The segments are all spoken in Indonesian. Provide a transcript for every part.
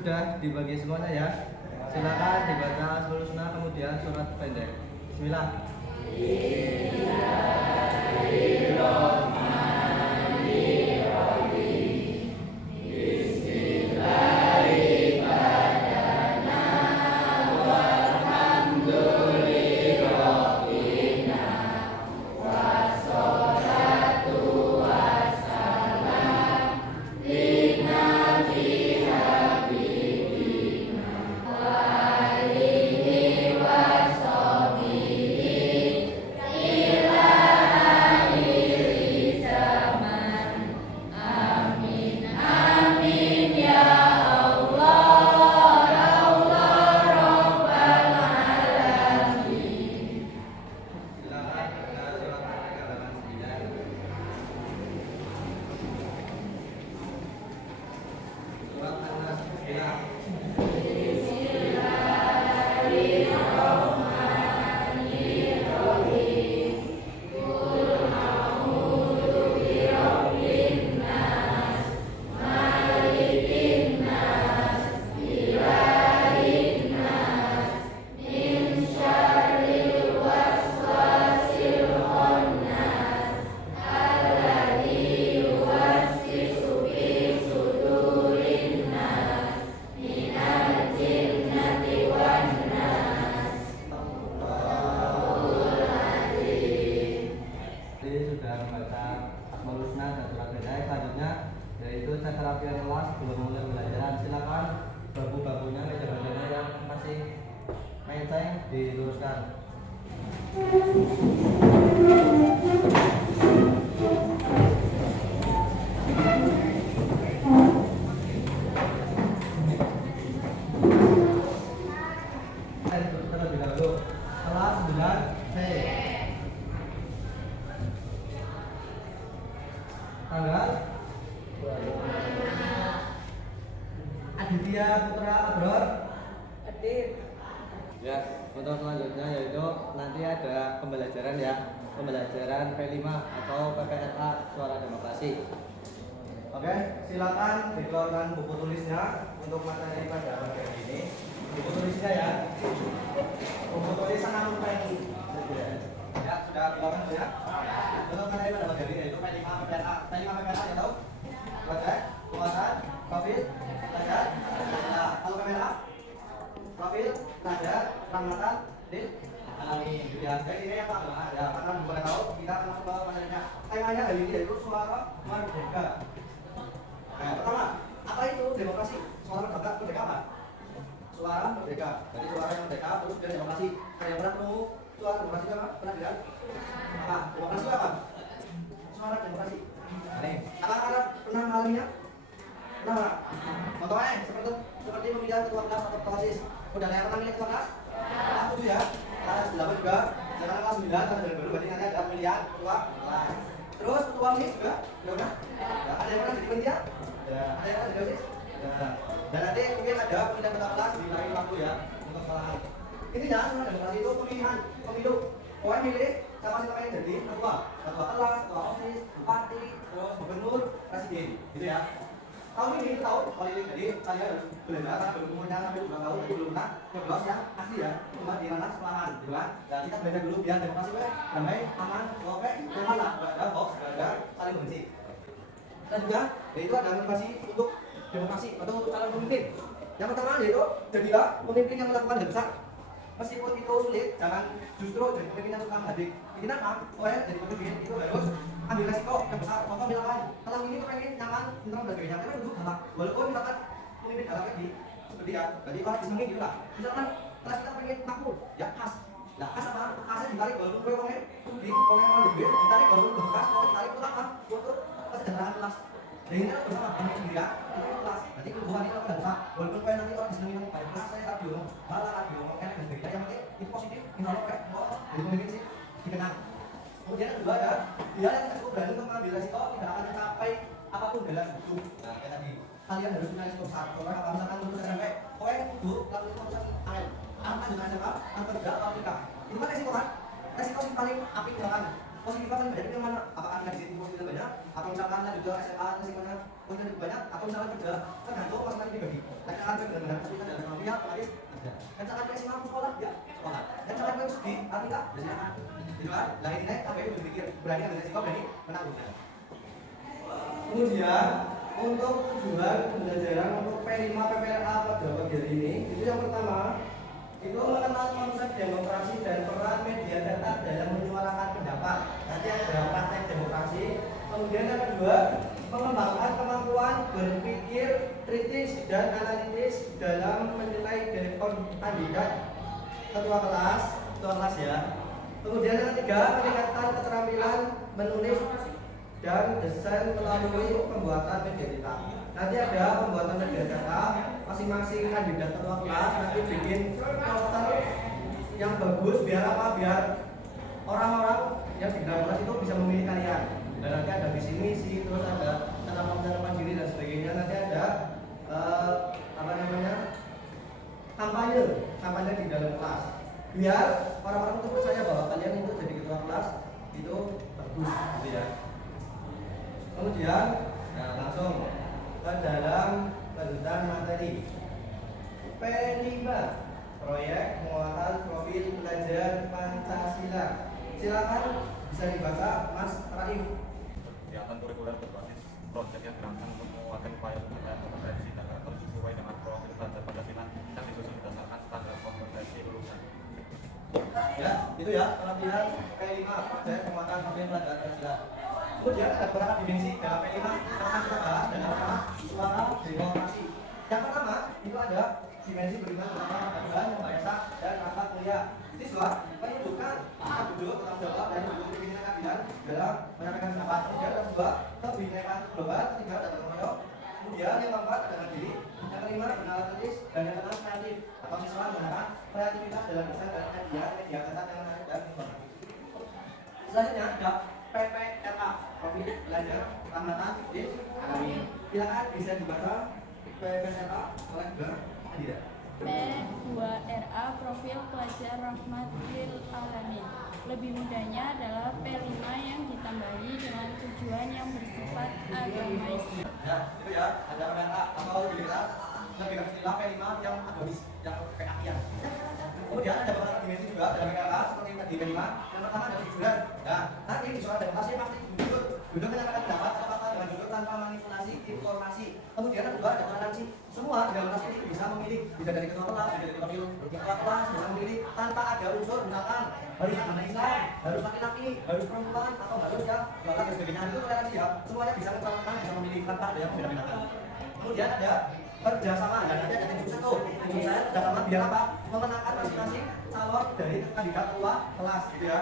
sudah dibagi semuanya ya. Silakan dibaca seluruh sunnah kemudian surat pendek. Bismillah. Sudah membaca Asmaul Husna dan surat pendek. Selanjutnya yaitu cakra kelas belum mulai pembelajaran. Silakan babu-babunya meja-mejanya yang masih menceng diluruskan. Terlebih dahulu kelas 9 C. Tanggal Aditya Putra Abror. Ya, untuk selanjutnya yaitu nanti ada pembelajaran ya, pembelajaran P5 atau PPLA Suara Demokrasi. Oke, silakan dikeluarkan buku tulisnya untuk materi pada bagian ini. Buku tulisnya ya, buku tulis sama pen. Ya, sudah dikeluarkan ya. Untuk materi pada bagian ini yaitu P5 PPLA. P5 PPLA ya tahu? Baca, penguasaan, profil, belajar, kalau PPLA, profil, belajar, ramatan, din, alami. Ya, jadi ini yang pertama ya, karena boleh tahu kita akan masuk ke materinya. Temanya hari ini yaitu suara merdeka. Nah, pertama, apa itu demokrasi? Suara merdeka apa? Suara merdeka. Jadi suara yang merdeka terus dan demokrasi. Ada yang pernah ketemu suara demokrasi apa? Pernah tidak? Apa? Demokrasi apa? Suara demokrasi. Nah, ini. Apakah pernah mengalaminya? Nah, contohnya seperti pemilihan ketua kelas atau ketua OSIS. Udah yang pernah milih ketua kelas? Kelas 7 ya. Kelas 8 juga. Sekarang kelas 9 karena baru berarti nanti ada pemilihan ketua kelas. Terus ketua OSIS juga? Udah. Ya, ada yang pernah jadi panitia? Ya, ada yang pernah jadi OSIS? Ya. Dan nanti mungkin ada pemilihan ketua kelas di lain waktu ya untuk sekolahan. Intinya demokrasi itu pemilihan, pemilu. Pokoknya milih siapa sih yang jadi ketua kelas, ketua OSIS, bupati, terus gubernur, presiden, gitu ya. Tahun ini kita tahu ini jadi saya harus belajar karena belum umurnya sampai 2 tahun jadi belum pernah nyoblos yang asli ya, cuma di mana sekolahan, gitu kan. Dan kita belajar dulu biar demokrasi damai, aman, oke, nyaman lah, gak ada hoax, gak ada saling membenci. Dan juga yaitu ada motivasi untuk demokrasi atau untuk calon pemimpin. Yang pertama yaitu jadilah pemimpin yang melakukan hal besar. Meskipun itu sulit, jangan justru jadi pemimpin yang tukang hadik. Ini apa? Pokoknya jadi pemimpin itu harus ambil resiko yang besar. Contoh misalkan, kalau ini pengen nyaman, tentang sebagainya, karena duduk galak. Walaupun misalkan pemimpin galak lagi, seperti ya, jadi orang disenengin gitu lah. Misalkan kelas kita pengen makmur, ya khas. Nah khas apa? Khasnya ditarik walaupun kue orangnya orang gede, ditarik walaupun bekas, kalau ditarik itu apa? Untuk kesejahteraan kelas. Dan ini kan bersama kami sendiri ya, itu kelas. Nanti kebutuhan itu akan besar. Walaupun kue nanti orang disenengin baik kelas, saya tak diomong, malah tak diomong, enak dan sebagainya. Yang penting itu positif, insya Allah kayak jadi pemimpin sih dikenal. Kemudian yang kedua ya, dia yang cukup berani untuk mengambil resiko tidak akan mencapai apapun dalam hidup. Nah kayak tadi, kalian harus punya resiko besar. Contohnya kalau misalkan lulus SMP, pokoknya kudu lakukan komunikasi angin. Apa dengan SMA, tanpa kerja atau nikah. Itu kan resiko kan? Resiko yang paling apik misalkan. Positif paling banyak itu yang mana? Apakah anda di situ positif banyak? Atau misalkan anda juga SMA resikonya lebih banyak atau misalnya kerja tergantung pas nanti dibagi. Misalkan benar-benar kesulitan dalam ekonomi ya otomatis kerja. Dan misalkan masih mampu sekolah ya sekolah. Dan misalkan studi artinya ya silakan. Gitu kan? Lah ini KPU berpikir berani ambil resiko, berani menanggung. Kemudian untuk tujuan pembelajaran untuk P5 PPLA pada pagi hari ini itu yang pertama itu mengenal konsep demokrasi dan peran media data dalam menyuarakan pendapat. Nanti ada praktek demokrasi. Kemudian yang kedua mengembangkan kemampuan berpikir kritis dan analitis dalam menilai kandidat ketua kelas ya. Kemudian yang ketiga meningkatkan keterampilan menulis dan desain melalui pembuatan media data. Nanti ada pembuatan media data, masing-masing kandidat ketua kelas nanti bikin poster yang bagus biar apa? Biar orang-orang yang di dalam kelas itu bisa memilih kalian. Dan nanti ada visi misi, terus ada cara diri dan sebagainya. Nanti ada kampanye di dalam kelas. Biar orang-orang itu percaya bahwa kalian itu jadi ketua kelas itu bagus, gitu ya. Kemudian langsung ke dalam lanjutan materi. P5 proyek penguatan profil pelajar Pancasila. Silakan bisa dibaca Mas Raif. Kegiatan kurikuler berbasis proyek yang dirancang untuk menguatkan upaya pendidikan kompetensi dan karakter sesuai dengan profil pelajar Pancasila yang disusun berdasarkan standar kompetensi lulusan. Ya, itu ya pelatihan P5 proyek penguatan profil pelajar Pancasila. Kemudian ada beberapa dimensi dalam P5 yang akan kita bahas dan yang pertama suara demokrasi. Yang pertama itu ada dimensi berhubungan dengan pengetahuan, pembahasan dan mata kuliah. Siswa menunjukkan hak duduk, tanggung jawab dan pimpinan kabinet dalam menyampaikan pendapat. Kemudian yang kedua kebinekaan global, tiga data komunal. Kemudian yang keempat adalah diri. Yang kelima bernalar kritis dan yang keenam kreatif atau siswa menggunakan kreativitas dalam desain dan media data yang menarik dan informatif. Selanjutnya ada PPLA, profil belajar tamatan di alami. Silakan bisa dibaca PPLA oleh Mbak Adira. P2RA profil pelajar rahmatil alamin. Lebih mudahnya adalah P5 yang ditambahi dengan tujuan yang bersifat agamais. Ya, itu ya, ada PPLA atau dibilang lebih istilah P5 yang agamis, yang PKI-an. Kemudian ada beberapa dimensi juga dalam PPLA seperti tadi P5. Yang pertama adalah jujuran. Nah, nanti di soal demokrasi pasti jujur menyampaikan pendapat atau fakta dengan jujur tanpa manipulasi informasi. Kemudian yang kedua ada toleransi. Semua di dalam kelas ini bisa memilih, bisa dari ketua kelas, bisa dari wakil ketua kelas, bisa memilih tanpa ada unsur misalkan harus agama Islam, harus laki-laki, harus perempuan atau harus ya bakat dan sebagainya. Itu toleransi ya. Semuanya bisa menentukan, bisa memilih tanpa ada yang membeda-bedakan. Kemudian ada kerjasama dan nanti ada tim sukses tuh. Tim saya kerjasama biar apa? Memenangkan masing-masing calon dari kandidat ketua kelas gitu ya.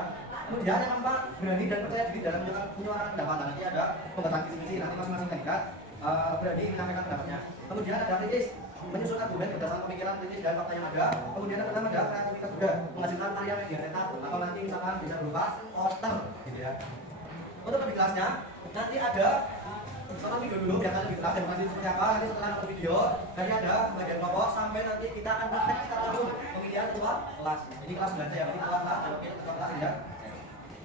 Kemudian yang keempat berani dan percaya diri dalam menyuarakan pendapat. Nanti ada pembagian visi misi, nanti masing-masing kandidat berani menyampaikan pendapatnya. Kemudian ada kritis, menyusun argumen berdasarkan pemikiran kritis dan fakta yang ada. Kemudian yang pertama ada kreativitas juga, menghasilkan karya media cetak atau nanti misalkan bisa berupa poster gitu ya. Untuk lebih jelasnya nanti ada tonton video dulu biar kalian lebih jelas demokrasi seperti apa. Nanti setelah nonton video nanti ada bagian kelompok sampai nanti kita akan praktek secara langsung pemilihan ketua kelas. Ini kelas belajar ya, nanti ketua kelas dan wakil ketua kelas ya.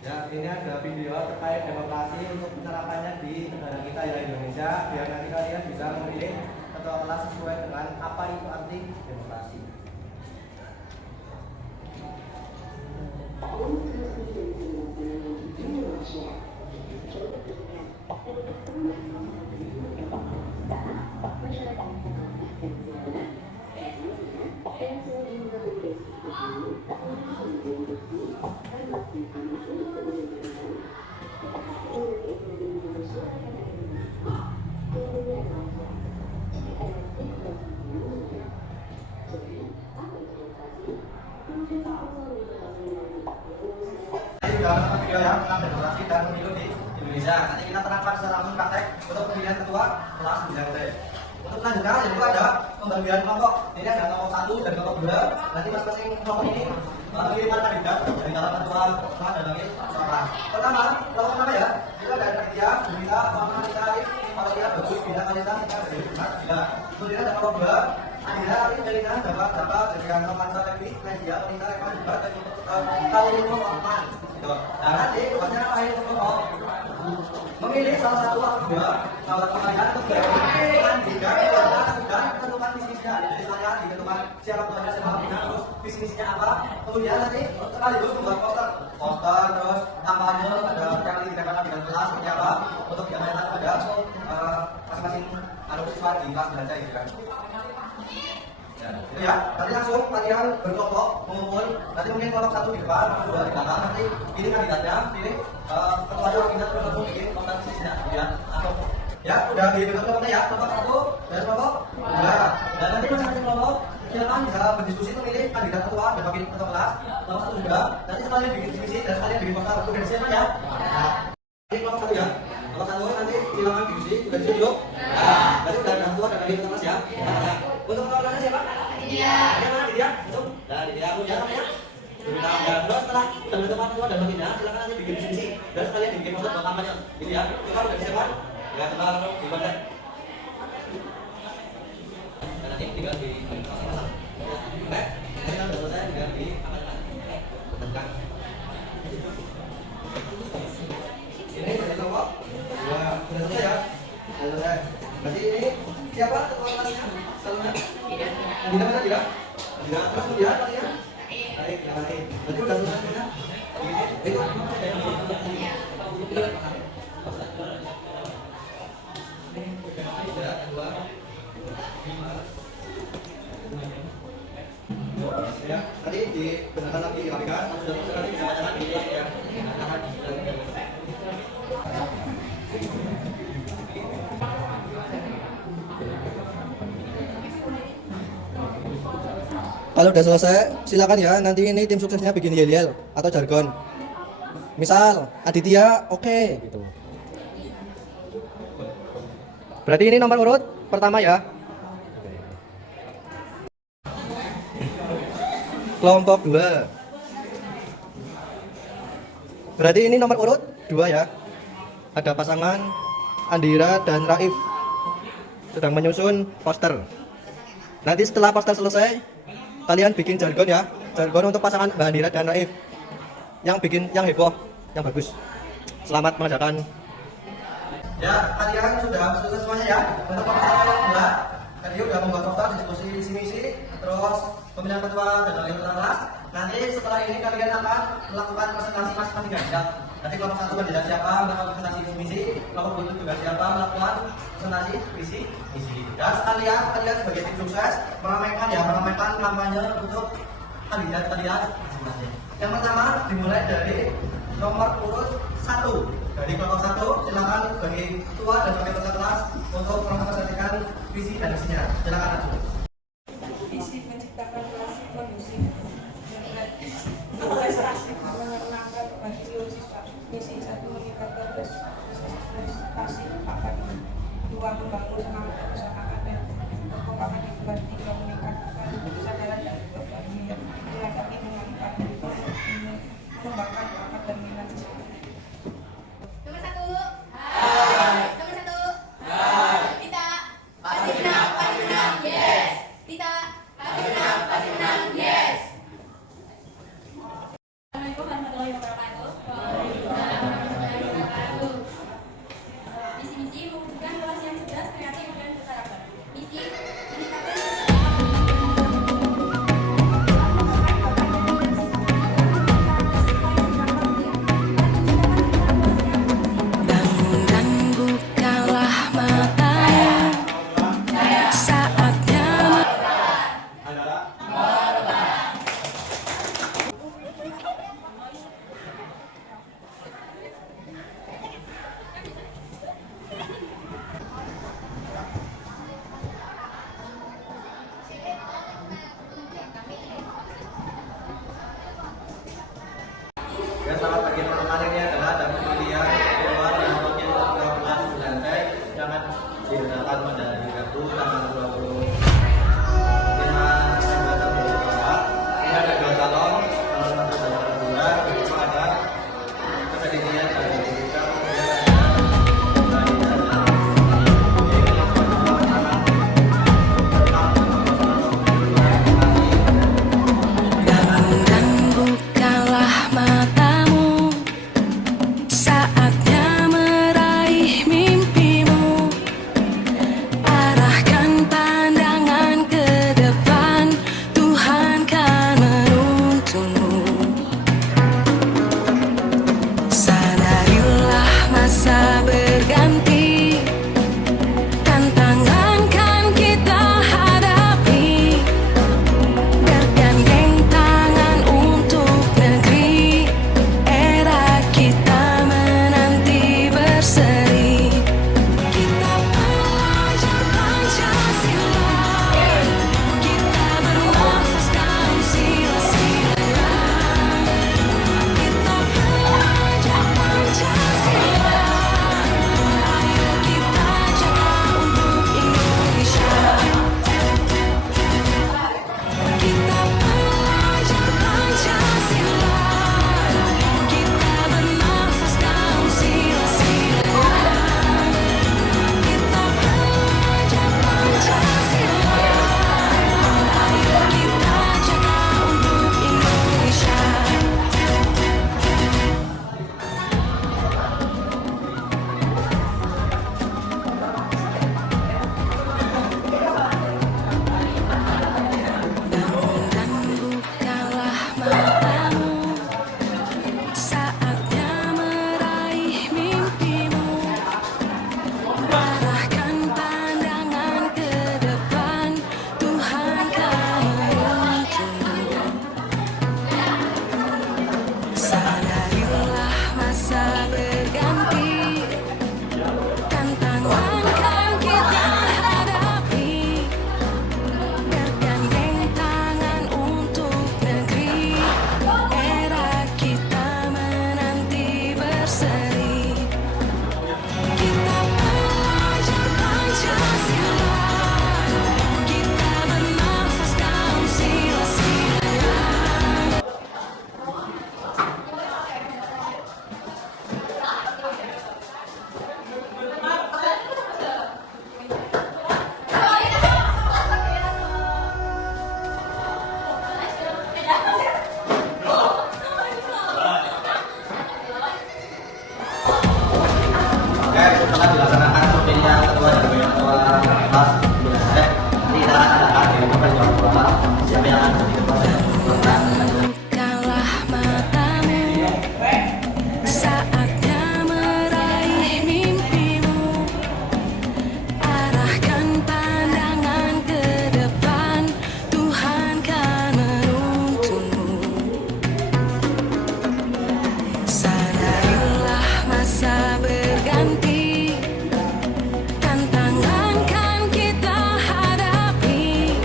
Ya, ini ada video terkait demokrasi untuk penerapannya di negara kita ya Indonesia, biar nanti kalian bisa memilih ketua kelas sesuai dengan apa itu arti demokrasi. Dalam video yang tentang demokrasi dan pemilu di Indonesia. Nanti kita terangkan secara langsung praktek untuk pemilihan ketua kelas 9. Untuk selanjutnya yang kedua ada pembagian kelompok. Ini ada kelompok 1 dan kelompok 2. Nanti masing-masing kelompok ini mengirimkan kandidat dari dalam ketua kelas dan wakil kelas. Pertama, kelompok pertama ya, itu ada kriteria bisa menganalisa kalau kita bagus bisa kualitas kita dari benar. Kemudian ada kelompok 2. Ada arti jalinan dapat dari kantong pansel lebih media wanita rekam juga dan kalau ini mau aman. Nah nanti tugasnya apa ini untuk memilih salah satu atau dua pertanyaan untuk berkaitan dengan kelas dan ketentuan visi misinya. Jadi kalian ditentukan siapa keluarga siapa punya, terus visi misinya apa. Kemudian nanti sekaligus membuat poster, terus kampanye ada yang ditingkatkan dengan kelas seperti apa untuk diamankan pada masing-masing siswa di kelas belajar gitu kan. Itu ya, nanti langsung kalian berkelompok mengumpul, nanti mungkin kelompok satu di depan, dua di belakang, nanti pilih kandidatnya, pilih ketuanya kandidat terus langsung bikin kontak sisinya, ya. Ya, udah dibentuk kelompoknya ya, kelompok satu dan kelompok dua. Dan nanti masing-masing kelompok silakan bisa berdiskusi memilih kandidat ketua dan wakil ketua kelas, kelompok satu juga. Nanti sekalian bikin diskusi dan sekalian bikin poster untuk dari siapa ya. Ini kelompok satu ya, kelompok satu nanti silakan diskusi, udah disitu dulu. Nanti udah ada ketua dan wakil ketua kelas ya. Untuk ketua kelasnya siapa? Dia. Dia mana dia? Betul. Nah, dia punya namanya. Terus setelah udah berteman ketua dan wakilnya, silakan nanti bikin diskusi dan sekalian bikin poster buat kampanye. Ini ya. Coba udah disiapkan? Ya, coba langsung dibuat. Dan nanti tinggal di pasang-pasang. Oke. Ini kan udah selesai, tinggal di tekan. Ini sudah kelompok. Sudah selesai ya. Sudah selesai. Berarti ini siapa ketua kelasnya? Salma? Tidak mana tidak? Tidak. Terus kemudian kalian? Baik, terima kasih. Berarti udah selesai ya? Itu ya, tadi dibenarkan lagi dirapikan, sudah selesai nanti bisa bacakan ini ya. Kalau udah selesai, silakan ya. Nanti ini tim suksesnya bikin yel-yel atau jargon. Misal Aditya, oke, gitu. Berarti ini nomor urut pertama ya. Kelompok 2. Berarti ini nomor urut 2 ya. Ada pasangan Andira dan Raif sedang menyusun poster. Nanti setelah poster selesai, kalian bikin jargon ya. Jargon untuk pasangan Mbak Andira dan Raif. Yang bikin yang heboh, yang bagus. Selamat mengerjakan. Ya, kalian sudah selesai semuanya ya. Untuk kelompok 2, tadi udah membuat poster, diskusi visi misi, terus pemilihan ketua dan wakil ketua kelas. Nanti setelah ini kalian akan melakukan presentasi masing-masing kandidat. Nanti kelompok 1 kandidat siapa melakukan presentasi visi misi, kelompok 2 juga siapa melakukan presentasi visi misi. Dan sekalian kalian sebagai tim sukses meramaikan kampanye untuk kandidat masing-masing. Yang pertama dimulai dari nomor urut 1. Dari kelompok 1 silakan bagi ketua dan wakil ketua kelas untuk mempresentasikan visi dan misinya. Silakan langsung. Visi menciptakan kelas kondusif prestasi mengenangkan kemajuan siswa. Misi 1 meningkatkan prestasi akademik, 2 membangun semangat kebersamaan dan kekompakan yang kuat, 3 meningkatkan kesadaran dan kebahagiaan menghadapi dengan pandemi, mengembangkan bakat dan minat siswa. Nomor 1. Hai. Nomor 1. Hai. Kita. Pasti menang. Yes. matamu, saatnya meraih mimpimu. Arahkan pandangan ke depan, Tuhan kan menuntunmu. Sadarilah masa berganti, tantangan kan kita hadapi. Bergandeng tangan untuk negeri, era kita menanti berseri. Kita pelajar Pancasila, kita bernafas dalam sila-sila. Oke, setelah dilaksanakan pemilihan ketua dan wakil ketua kelas nanti kita akan adakan di ketua ketua siapa yang akan jadi ketua dan wakil ketua. Bukanlah matamu, saatnya meraih mimpimu. Arahkan pandangan ke depan, Tuhan kan menuntunmu. Sadarilah masa berganti, tantangan kan kita hadapi.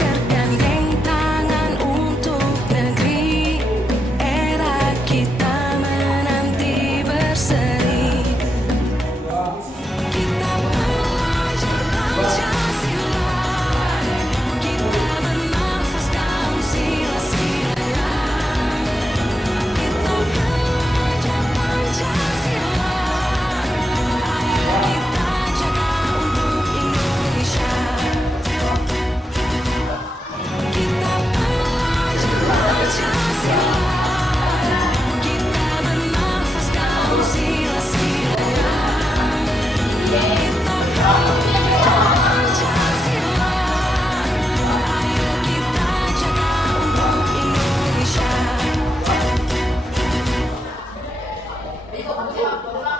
Bergandeng tangan untuk negeri, era kita menanti berseri. Kita pelajar Pancasila, kita bernafas dalam sila-sila. Kita pelajar Pancasila, ayo kita jaga untuk Indonesia. Kita pelajar Pancasila, kita bernafas dalam sila-sila. Kita pelajar Pancasila,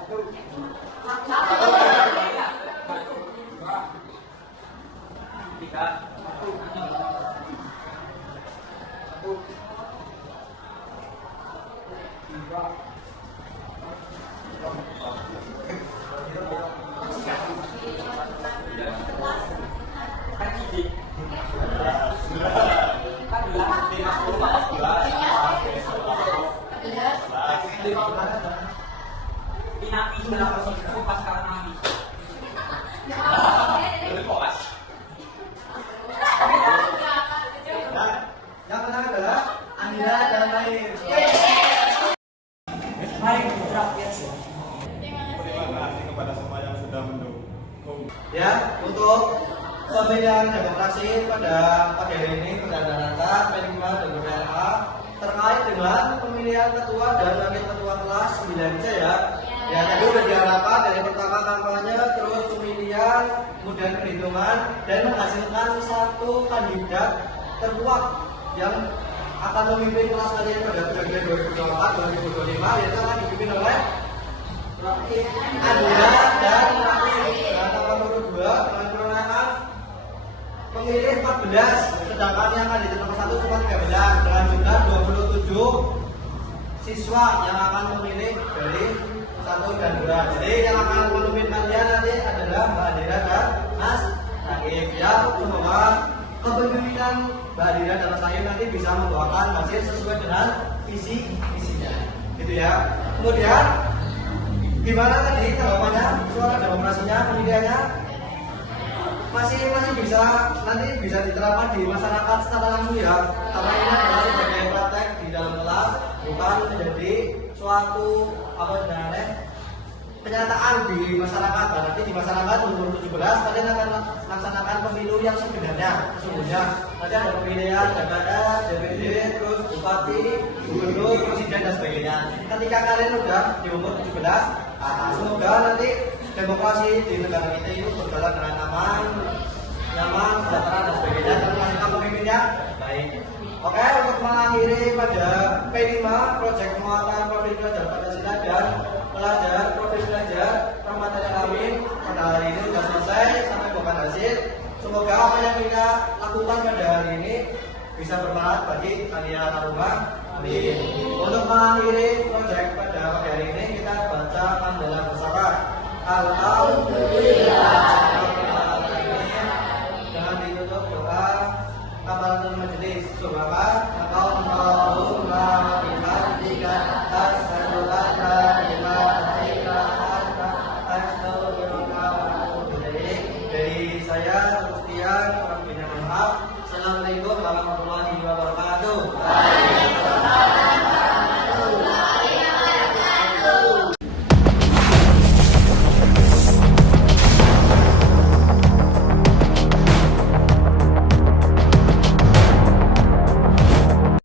ayo kita jaga untuk Indonesia. Yang menang adalah Andira dan Naim. Terima kasih kepada semua yang sudah mendukung. Ya, untuk pemilihan demokrasi pada pagi hari ini berdasarkan P5 dan BPLA terkait dengan pemilihan ketua dan wakil ketua kelas 9C ya. Ya, tadi sudah diharapkan dari pertama kampanye, terus pemilihan, kemudian perhitungan dan menghasilkan satu kandidat terkuat yang akan memimpin kelas kalian pada periode 2024-2025 yaitu akan dipimpin oleh Andira dan Naim. Nomor urut 2 dengan perolehan pemilih 14, sedangkan yang kandidat nomor 1 cuma 13 dengan jumlah 27 siswa yang akan memilih dari 1 dan 2. Jadi yang akan memimpin kalian nanti adalah Mbak Andira dan Mas Naim. Ya, semoga kepemimpinan Mbak Andira dan Mas Naim nanti bisa membawakan hasil sesuai dengan visi misinya. Gitu ya. Kemudian gimana tadi tanggapannya suara demokrasinya, pemilihannya? Masih bisa nanti bisa diterapkan di masyarakat secara langsung ya. Karena ini adalah sebagai praktek di dalam kelas, bukan menjadi suatu apa namanya penyataan di masyarakat. Nanti di masyarakat umur 17 kalian akan laksanakan pemilu yang sebenarnya sesungguhnya. Nanti ada pemilihan DPR, DPD, terus bupati, gubernur, presiden dan sebagainya. Ketika kalian udah di umur 17, semoga nanti demokrasi di negara kita itu berjalan dengan aman, nyaman, sejahtera dan sebagainya. Terima pemimpinnya baik. Oke, untuk mengakhiri pada P5 proyek penguatan profil pelajar Pancasila dan pelajar profil pelajar Rahmatul Alamin pada hari ini sudah selesai sampai bukan hasil. Semoga apa yang kita lakukan pada hari ini bisa bermanfaat bagi kalian rumah. Amin. Untuk mengakhiri proyek pada pagi hari ini kita baca hamdalah bersama. Alhamdulillah. Jangan ditutup doa kafaratul majelis. Subhanallahumma bihamdika asyhadu an la ilaha illa anta astaghfiruka wa atubu ilaik. Dari saya Sekian, kurang lebihnya mohon maaf. Assalamualaikum warahmatullahi wabarakatuh.